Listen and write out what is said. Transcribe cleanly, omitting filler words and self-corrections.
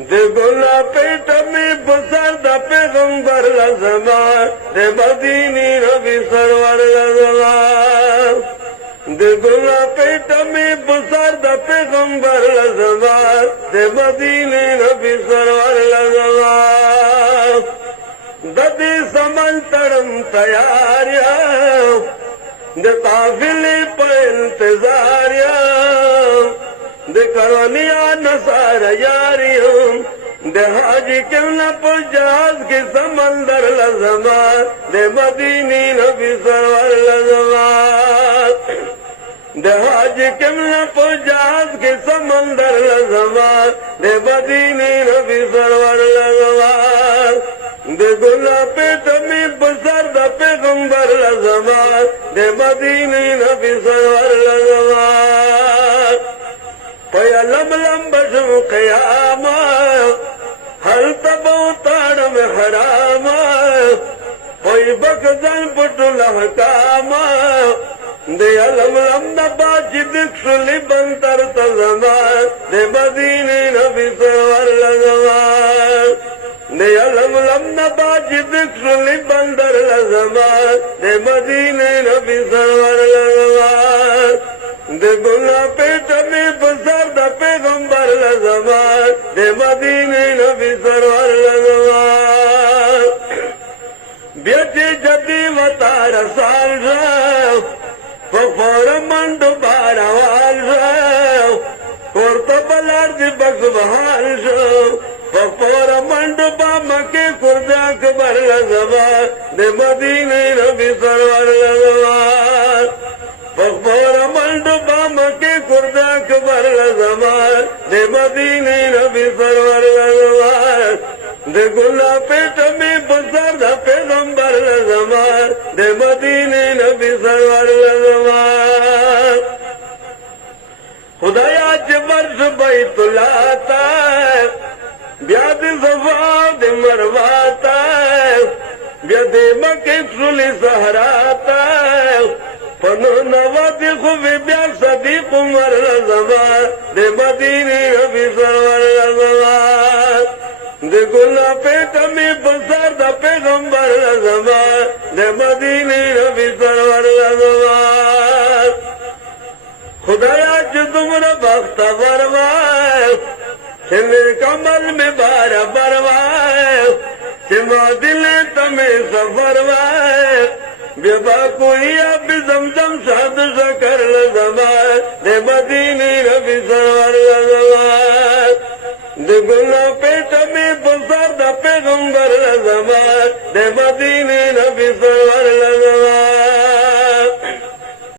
de gula पेट में बसर the पैगंबर लज़मा de मदीनी नबी सरवर लज़मा de gula पेट में बसर द पैगंबर लज़मा de मदीनी नबी सरवर लज़मा ददी समल तरम तैयारिया de काफिले पर इंतजारिया de करनिया नसार यारियों de हाजी किमला पर जहाज के समंदर लज़मा de मदीनी नबी सरवर लज़मा de हाजी किमला पर जहाज के समंदर लज़मा de मदीनी नबी सरवर लज़मा de गुला पेट में बसर द पैगंबर लज़मा de मदीनी नबी सरवर लज़मा पया लम लम बशम क़यामा हल तबो ताड़ में हरामा पई बकजन पुटुल हकामा दे अलम लम नबा जिदिक सुली बंतर तज़मा दे मदीने नबी सरवर लज़मा दे अलम लम नबा जिदिक सुली बंदर लज़मा दे मदीने नबी सरवर लज़मा de गुला पेट में बसर द पैगंबर लज़मा de मदीने नबी सरवर लज़मा बेटे जदी वतार साल फफोर मंड बारवाल कोर्त बलार दी बस बहाल फफोर मंड बाम के कुर्दा अकबर लज़मा de मदीने नबी सरवर लज़मा फफोर मंड बाम के कुर्दा अकबर लज़मा de मदीने नबी सरवर लज़मा de गुला पेट में बसर द पैगंबर लज़मा de मदीने नबी सरवर लज़मा खुदाया वर्ष बैतुलाता ब्याद सफाद मरवाता ब्यादे मके सुली सहराता फनो नवाद खुब ब्याद सदीक उमर लज़मा de मदीने नबी सरवर लज़मा de गुला पेट में बसर द पैगंबर लज़मा de मदीने नबी सरवर लज़मा खुदाया तुमर बख्त बरवाए छिले कमल में बार बरवाए चिमा दिले तमें सफरवाए बेबा कोई अब जमजम साध शकर लज़मा de मदीने नबी सरवर लज़मा de गुला पेट में बसर द पैगंबर लज़मा de मदीने